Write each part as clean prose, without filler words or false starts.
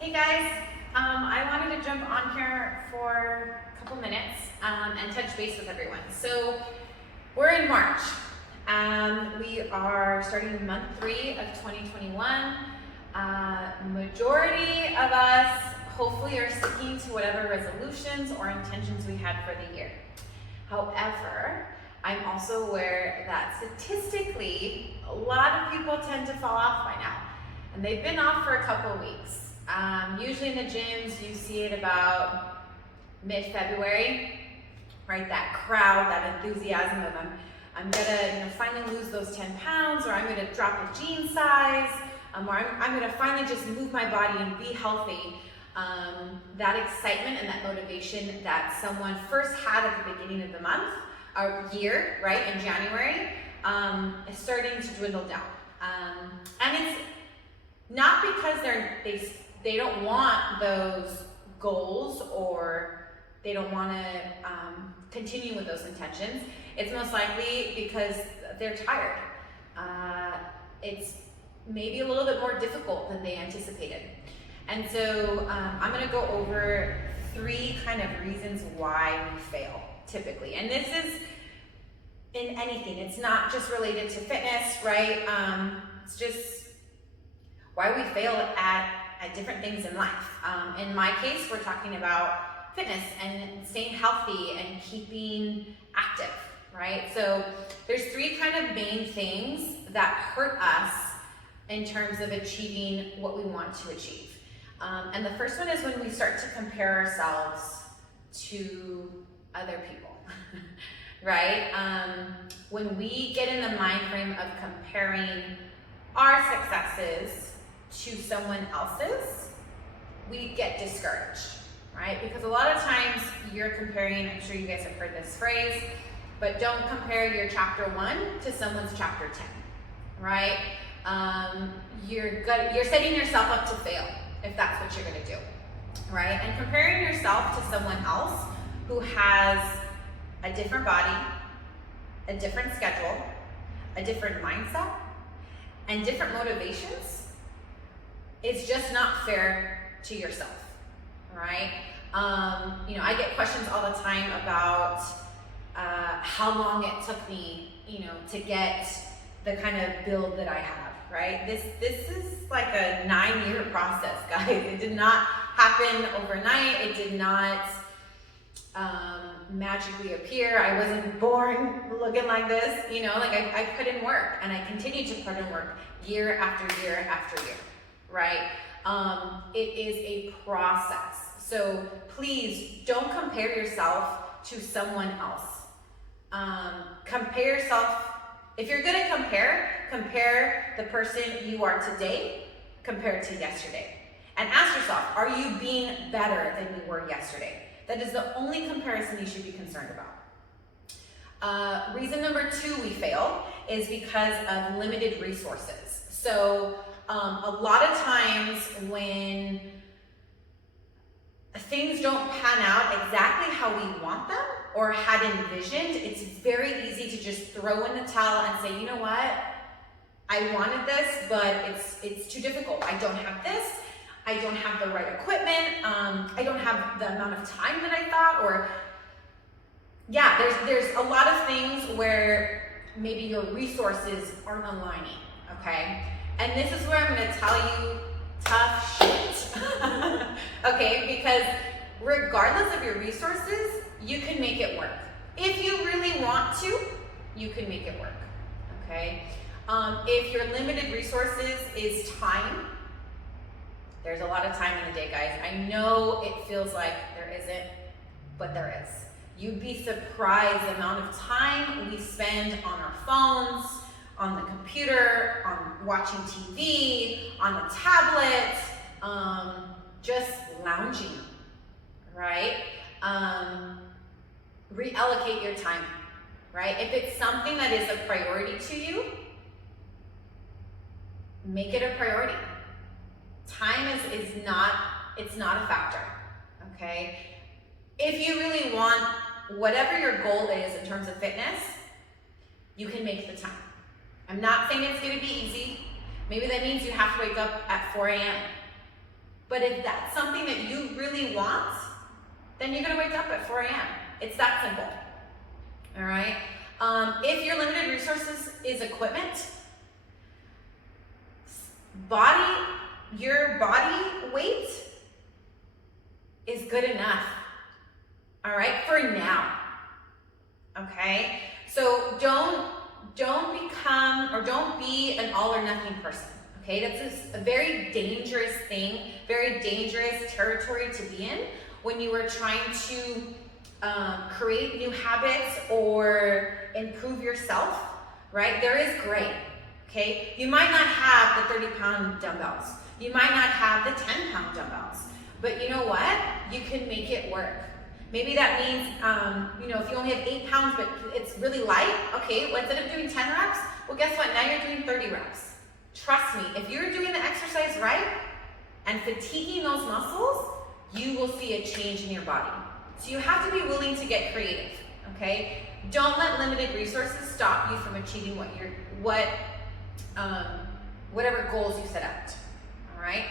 Hey guys, I wanted to jump on here for a couple minutes and touch base with everyone. So we're in March. We are starting month 3 of 2021. Majority of us hopefully are sticking to whatever resolutions or intentions we had for the year. However, I'm also aware that statistically, a lot of people tend to fall off by now. And they've been off for a couple of weeks. Usually in the gyms, you see it about mid-February, right? That crowd, that enthusiasm of I'm gonna finally lose those 10 pounds, or I'm gonna drop a jean size, or I'm gonna finally just move my body and be healthy. That excitement and that motivation that someone first had at the beginning of the month, or year, right, in January, is starting to dwindle down. And it's not because they don't want those goals or they don't want to continue with those intentions. It's most likely because they're tired. It's maybe a little bit more difficult than they anticipated. And so I'm going to go over 3 kind of reasons why we fail typically. And this is in anything. It's not just related to fitness, right? It's just why we fail at different things in life. In my case, we're talking about fitness and staying healthy and keeping active, right? So there's 3 kind of main things that hurt us in terms of achieving what we want to achieve. And the first one is when we start to compare ourselves to other people, right? When we get in the mind frame of comparing our successes to someone else's, we get discouraged, right? Because a lot of times you're comparing, I'm sure you guys have heard this phrase, but don't compare your chapter 1 to someone's chapter 10, right? You're setting yourself up to fail if that's what you're gonna do, right? And comparing yourself to someone else who has a different body, a different schedule, a different mindset, and different motivations is just not fair to yourself, right? I get questions all the time about how long it took me, to get the kind of build that I have, right? This is like a 9-year process, guys. It did not happen overnight. It did not magically appear. I wasn't born looking like this, I put in work, and I continue to put in work year after year after year, right? It is a process. So please don't compare yourself to someone else. Compare yourself, if you're gonna compare the person you are today compared to yesterday. And ask yourself, are you being better than you were yesterday? That is the only comparison you should be concerned about. Reason number 2 we fail is because of limited resources. So a lot of times when things don't pan out exactly how we want them or had envisioned, it's very easy to just throw in the towel and say, you know what? I wanted this, but it's too difficult. I don't have this. I don't have the right equipment. I don't have the amount of time that I thought, or there's a lot of things where maybe your resources aren't aligning, okay? And this is where I'm gonna tell you tough shit, okay? Because regardless of your resources, you can make it work. If you really want to, you can make it work, okay? If your limited resources is time, there's a lot of time in the day, guys. I know it feels like there isn't, but there is. You'd be surprised the amount of time we spend on our phones, on the computer, on watching TV, on a tablet, just lounging, right? Reallocate your time, right? If it's something that is a priority to you, make it a priority. Time is not a factor, okay? If you really want whatever your goal is in terms of fitness, you can make the time. I'm not saying it's gonna be easy. Maybe that means you have to wake up at 4 a.m. But if that's something that you really want, then you're gonna wake up at 4 a.m. It's that simple, all right? If your limited resources is equipment, your body weight is good enough, all right, for now, okay? So don't become, or don't be an all or nothing person, okay? That's a very dangerous thing, very dangerous territory to be in when you are trying to create new habits or improve yourself, right? There is gray, okay? You might not have the 30-pound dumbbells. You might not have the 10-pound dumbbells, but you know what? You can make it work. Maybe that means, if you only have 8 pounds, but it's really light, okay, well, instead of doing 10 reps, well, guess what? Now you're doing 30 reps. Trust me, if you're doing the exercise right and fatiguing those muscles, you will see a change in your body. So you have to be willing to get creative, okay? Don't let limited resources stop you from achieving whatever goals you set out, all right?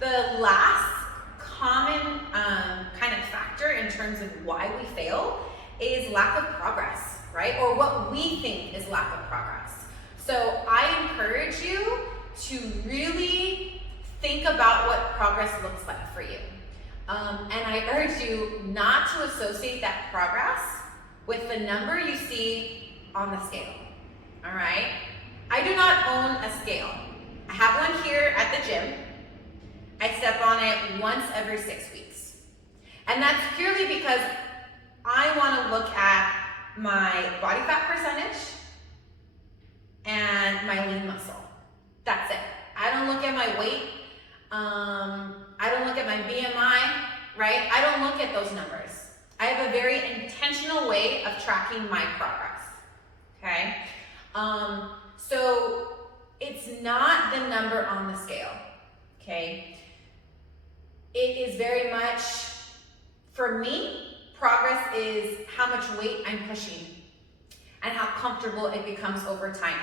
The last common kind of factor in terms of why we fail is lack of progress, right? Or what we think is lack of progress. So I encourage you to really think about what progress looks like for you. And I urge you not to associate that progress with the number you see on the scale, all right? I do not own a scale. I have one here at the gym. I step on it once every 6 weeks. And that's purely because I want to look at my body fat percentage and my lean muscle. That's it. I don't look at my weight. I don't look at my BMI, right? I don't look at those numbers. I have a very intentional way of tracking my progress, okay? So it's not the number on the scale, okay? It is very much, for me, progress is how much weight I'm pushing and how comfortable it becomes over time,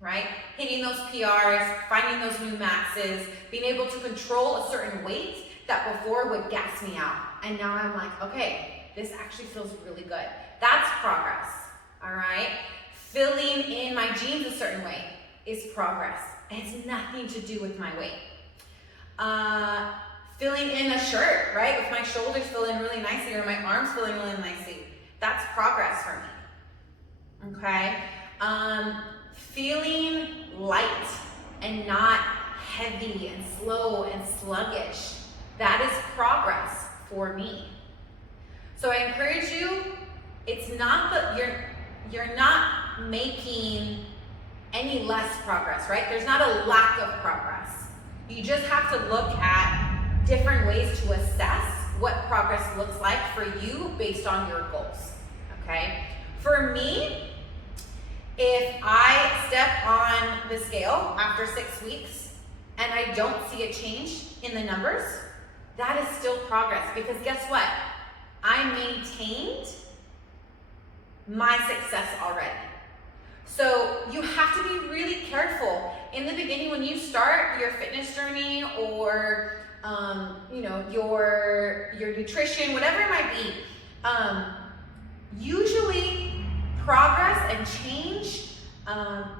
right? Hitting those PRs, finding those new maxes, being able to control a certain weight that before would gas me out. And now I'm like, okay, this actually feels really good. That's progress, all right? Filling in my jeans a certain way is progress. It has nothing to do with my weight. Filling in a shirt, right? With my shoulders filling really nicely or my arms filling really nicely. That's progress for me, okay? Feeling light and not heavy and slow and sluggish. That is progress for me. So I encourage you, it's not that you're not making any less progress, right? There's not a lack of progress. You just have to look at different ways to assess what progress looks like for you based on your goals, okay? For me, if I step on the scale after 6 weeks and I don't see a change in the numbers, that is still progress, because guess what? I maintained my success already. So you have to be really careful in the beginning when you start your fitness journey or your nutrition, whatever it might be. Usually progress and change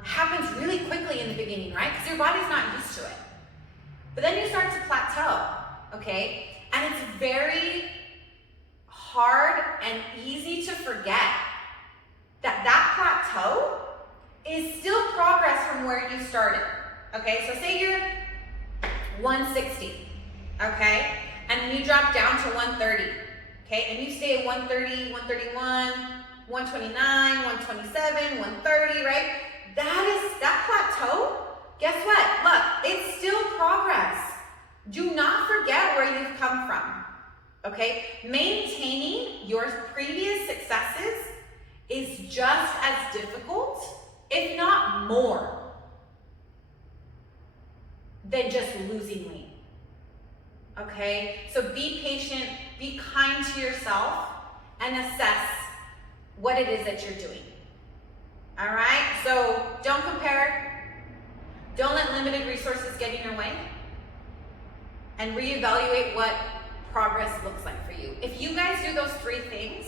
happens really quickly in the beginning, right? Because your body's not used to it. But then you start to plateau, okay? And it's very hard and easy to forget that plateau is still progress from where you started, okay? So say you're 160, okay? And then you drop down to 130, okay? And you stay at 130, 131, 129, 127, 130, right? That plateau, guess what? Look, it's still progress. Do not forget where you've come from, okay? Maintaining your previous successes is just as difficult, if not more, than just losing weight, okay? So be patient, be kind to yourself, and assess what it is that you're doing, all right? So don't compare, don't let limited resources get in your way, and reevaluate what progress looks like for you. If you guys do those 3 things,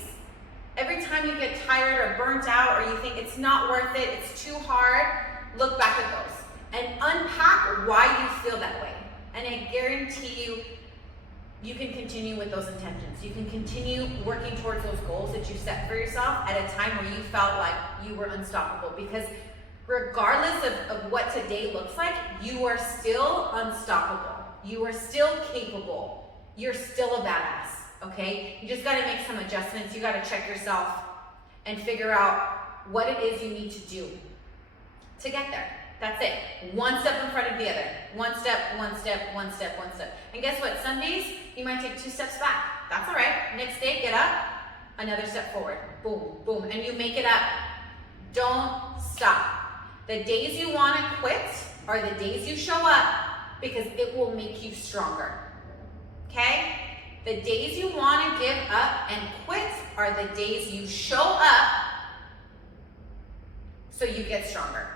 every time you get tired or burnt out or you think it's not worth it, it's too hard, look back at those and unpack why you feel that way. And I guarantee you, you can continue with those intentions. You can continue working towards those goals that you set for yourself at a time where you felt like you were unstoppable. Because regardless of what today looks like, you are still unstoppable. You are still capable. You're still a badass, okay? You just gotta make some adjustments. You gotta check yourself and figure out what it is you need to do to get there. That's it. One step in front of the other. One step, one step, one step, one step. And guess what? Some days you might take 2 steps back. That's all right. Next day, get up, another step forward. Boom, boom, and you make it up. Don't stop. The days you want to quit are the days you show up because it will make you stronger. Okay? The days you want to give up and quit are the days you show up so you get stronger.